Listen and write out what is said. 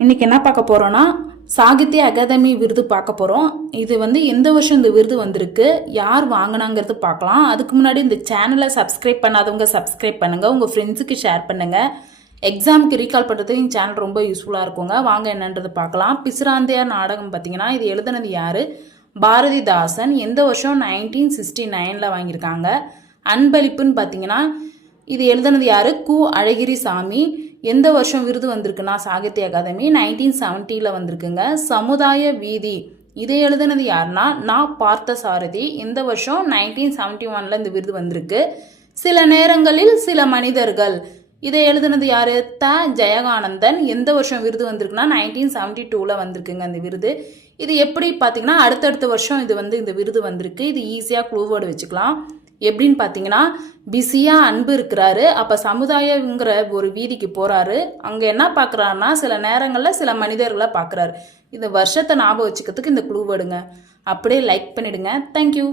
இன்னைக்கு என்ன பார்க்க போறோம்னா சாகித்ய அகாதமி விருது பார்க்க போறோம். இது எந்த வருஷம் இந்த விருது வந்திருக்கு, யார் வாங்கினாங்கிறது பார்க்கலாம். அதுக்கு முன்னாடி இந்த சேனலை சப்ஸ்கிரைப் பண்ணாதவங்க சப்ஸ்கிரைப் பண்ணுங்க, உங்க ஃப்ரெண்ட்ஸுக்கு ஷேர் பண்ணுங்க. எக்ஸாமுக்கு ரீகால் பண்ணுறதுக்கு இந்த சேனல் ரொம்ப யூஸ்ஃபுல்லாக இருக்குங்க. வாங்க என்னன்றது பார்க்கலாம். பிசிராந்தையார் நாடகம் பார்த்தீங்கன்னா இது எழுதுனது யாரு? பாரதிதாசன். எந்த வருஷம்? 1969 வாங்கியிருக்காங்க. அன்பளிப்புன்னு பார்த்தீங்கன்னா இது எழுதுனது யாரு? கு அழகிரிசாமி. எந்த வருஷம் விருது வந்திருக்குன்னா சாகித்ய அகாதமி 1970 வந்திருக்குங்க. சமுதாய வீதி இதை எழுதுனது யாருன்னா நான் பார்த்தசாரதி. எந்த வருஷம்? 1971 இந்த விருது வந்திருக்கு. சில நேரங்களில் சில மனிதர்கள் இதை எழுதுனது யாரு? த ஜெயகானந்தன். எந்த வருஷம் விருது வந்திருக்குன்னா 1972 வந்திருக்குங்க அந்த விருது. இது எப்படி பார்த்தீங்கன்னா அடுத்தடுத்த வருஷம் இந்த விருது வந்திருக்கு. இது ஈஸியாக க்ளூவேர்டு வச்சுக்கலாம். எப்படின்னு பார்த்தீங்கன்னா பிஸியாக அன்பு இருக்கிறாரு. அப்போ சமுதாயங்கிற ஒரு வீதிக்கு போகிறாரு. அங்கே என்ன பார்க்குறாருன்னா சில நேரங்களில் சில மனிதர்களை பார்க்குறாரு. இந்த வருஷத்தை ஞாபகம் வச்சுக்கிறதுக்கு இந்த க்ளூவேர்டுங்க. அப்படியே லைக் பண்ணிடுங்க. தேங்க்யூ.